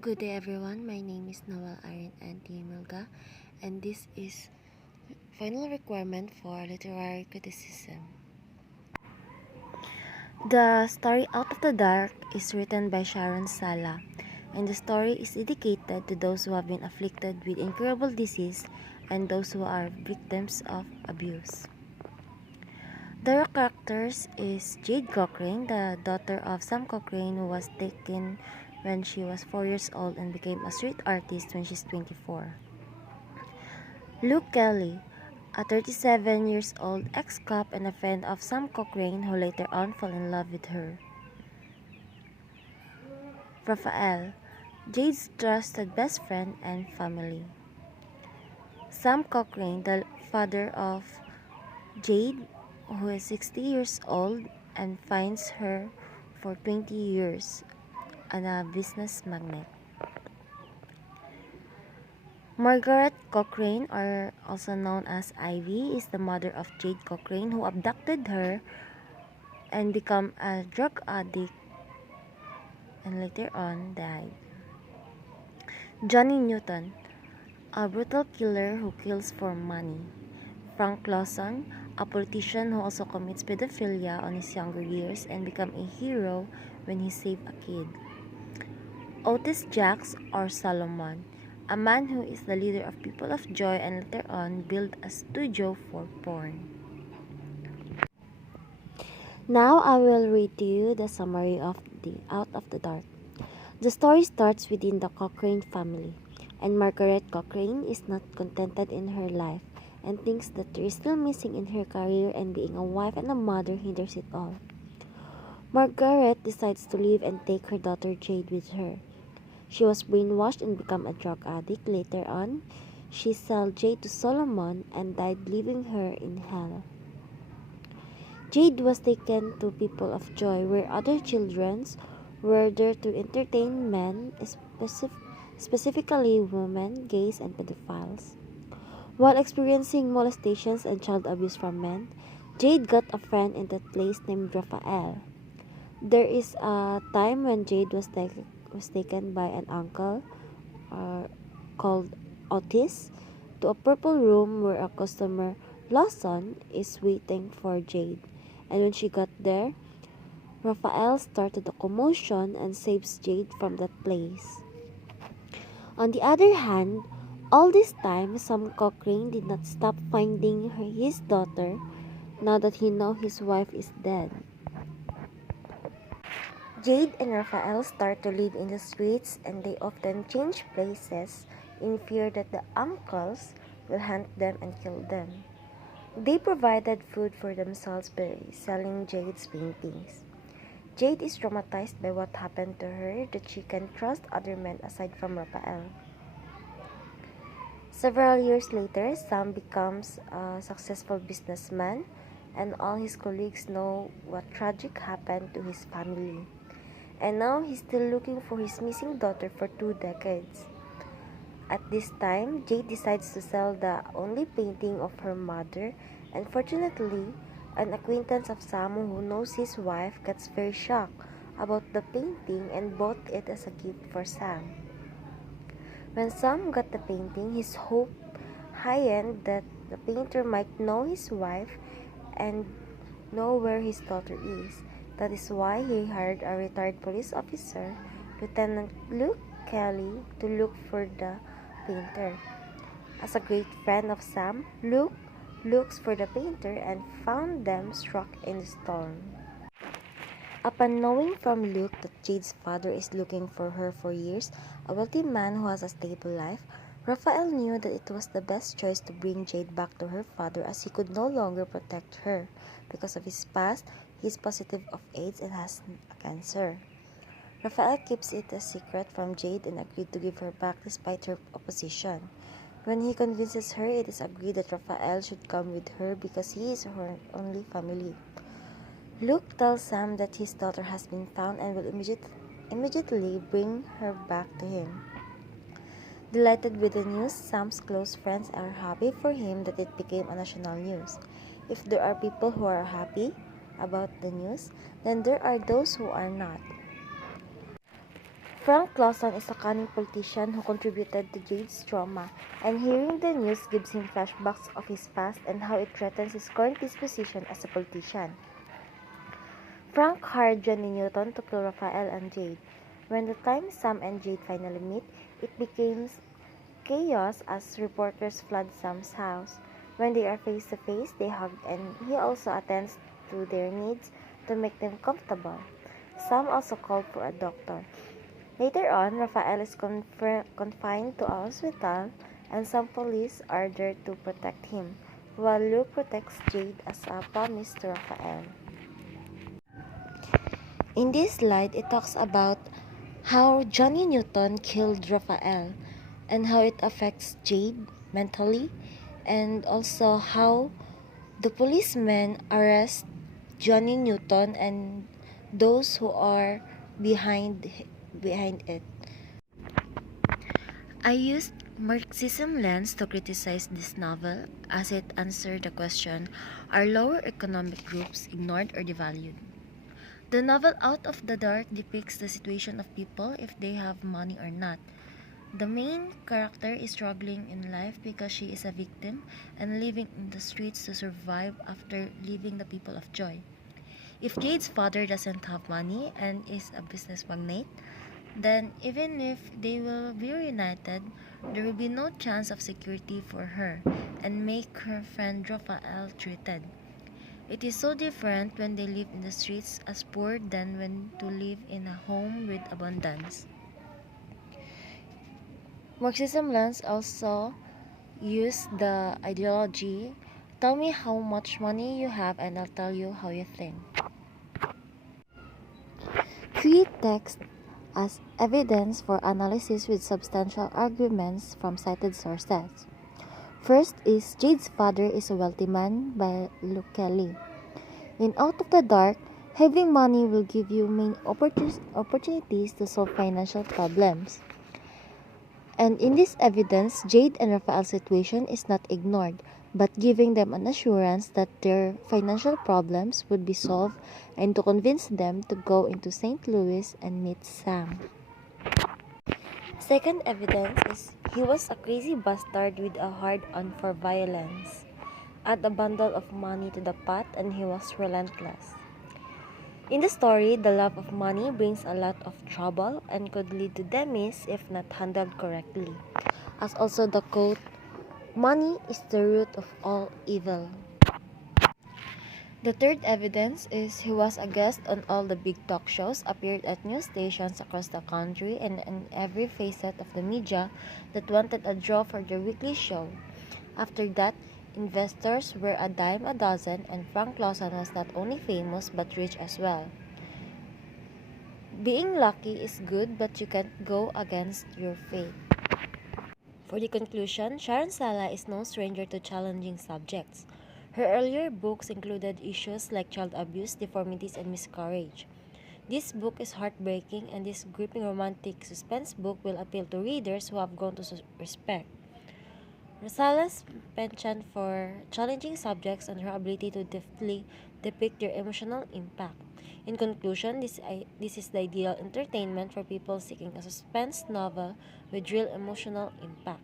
Good day everyone, my name is Nawal Arin Anti Milga and this is final requirement for literary criticism. The story Out of the Dark is written by Sharon Sala, and the story is dedicated to those who have been afflicted with incurable disease and those who are victims of abuse. The characters is Jade Cochrane, the daughter of Sam Cochrane, who was taken when she was 4 years old and became a street artist when she's 24. Luke Kelly, a 37 years old ex-cop and a friend of Sam Cochrane who later on fell in love with her. Raphael, Jade's trusted best friend and family. Sam Cochrane, the father of Jade, who is 60 years old and finds her for 20 years and a business magnate. Margaret Cochrane, or also known as Ivy, is the mother of Jade Cochrane, who abducted her and became a drug addict and later on died. Johnny Newton, a brutal killer who kills for money. Frank Lawson, a politician who also commits pedophilia on his younger years and became a hero when he saved a kid. Otis Jacks, or Solomon, a man who is the leader of People of Joy and later on built a studio for porn. Now I will read to you the summary of the Out of the Dark. The story starts within the Cochrane family, and Margaret Cochrane is not contented in her life and thinks that there is still missing in her career, and being a wife and a mother hinders it all. Margaret decides to leave and take her daughter Jade with her. She was brainwashed and became a drug addict. Later on, she sold Jade to Solomon and died, leaving her in hell. Jade was taken to People of Joy, where other children were there to entertain men, specifically women, gays, and pedophiles. While experiencing molestations and child abuse from men, Jade got a friend in that place named Raphael. There is a time when Jade was taken by an uncle called Otis to a purple room where a customer, Lawson, is waiting for Jade. And when she got there, Raphael started a commotion and saves Jade from that place. On the other hand, all this time, Sam Cochrane did not stop finding his daughter now that he knows his wife is dead. Jade and Raphael start to live in the streets, and they often change places in fear that the uncles will hunt them and kill them. They provided food for themselves by selling Jade's paintings. Jade is traumatized by what happened to her that she can trust other men aside from Raphael. Several years later, Sam becomes a successful businessman, and all his colleagues know what tragic happened to his family. And now he's still looking for his missing daughter for 2 decades. At this time, Jade decides to sell the only painting of her mother, and fortunately, an acquaintance of Sam who knows his wife gets very shocked about the painting and bought it as a gift for Sam. When Sam got the painting, his hope heightened that the painter might know his wife and know where his daughter is. That is why he hired a retired police officer, Lieutenant Luke Kelly, to look for the painter. As a great friend of Sam, Luke looks for the painter and found them struck in the storm. Upon knowing from Luke that Jade's father is looking for her for years, a wealthy man who has a stable life, Raphael knew that it was the best choice to bring Jade back to her father, as he could no longer protect her. Because of his past, he is positive of AIDS and has cancer. Raphael keeps it a secret from Jade and agreed to give her back despite her opposition. When he convinces her, it is agreed that Raphael should come with her because he is her only family. Luke tells Sam that his daughter has been found and will immediately bring her back to him. Delighted with the news, Sam's close friends are happy for him that it became a national news. If there are people who are happy about the news, then there are those who are not. Frank Clausen is a cunning politician who contributed to Jade's trauma, and hearing the news gives him flashbacks of his past and how it threatens his current disposition as a politician. Frank hired Johnny Newton to kill Raphael and Jade. When the time Sam and Jade finally meet, it becomes chaos as reporters flood Sam's house. When they are face to face, they hug and he also attends to their needs to make them comfortable. Sam also called for a doctor. Later on, Raphael is confined to a hospital and some police are there to protect him, while Luke protects Jade as a promise to Raphael. In this slide, it talks about how Johnny Newton killed Raphael and how it affects Jade mentally, and also how the policemen arrest Johnny Newton and those who are behind it. I used Marxism lens to criticize this novel as it answered the question, are lower economic groups ignored or devalued? The novel Out of the Dark depicts the situation of people if they have money or not. The main character is struggling in life because she is a victim and living in the streets to survive after leaving the people of joy. If Jade's father doesn't have money and is a business magnate, then even if they will be reunited, there will be no chance of security for her and make her friend Raphael treated. It is so different when they live in the streets as poor than when to live in a home with abundance. Marxism lens also use the ideology, tell me how much money you have and I'll tell you how you think. Create text as evidence for analysis with substantial arguments from cited sources. First is Jade's father is a wealthy man by Luke Kelly. In Out of the Dark, having money will give you many opportunities to solve financial problems. And in this evidence, Jade and Raphael's situation is not ignored, but giving them an assurance that their financial problems would be solved and to convince them to go into St. Louis and meet Sam. Second evidence is he was a crazy bastard with a hard-on for violence. Add a bundle of money to the pot and he was relentless. In the story, the love of money brings a lot of trouble and could lead to demise if not handled correctly. As also the quote, money is the root of all evil. The third evidence is he was a guest on all the big talk shows, appeared at news stations across the country and in every facet of the media that wanted a draw for their weekly show. After that, investors were a dime a dozen and Frank Clausen was not only famous but rich as well. Being lucky is good, but you can't go against your fate. For the conclusion, Sharon Sala is no stranger to challenging subjects. Her earlier books included issues like child abuse, deformities, and miscarriage. This book is heartbreaking, and this gripping romantic suspense book will appeal to readers who have grown to respect Sala's penchant for challenging subjects and her ability to deftly depict their emotional impact. In conclusion, this is the ideal entertainment for people seeking a suspense novel with real emotional impact.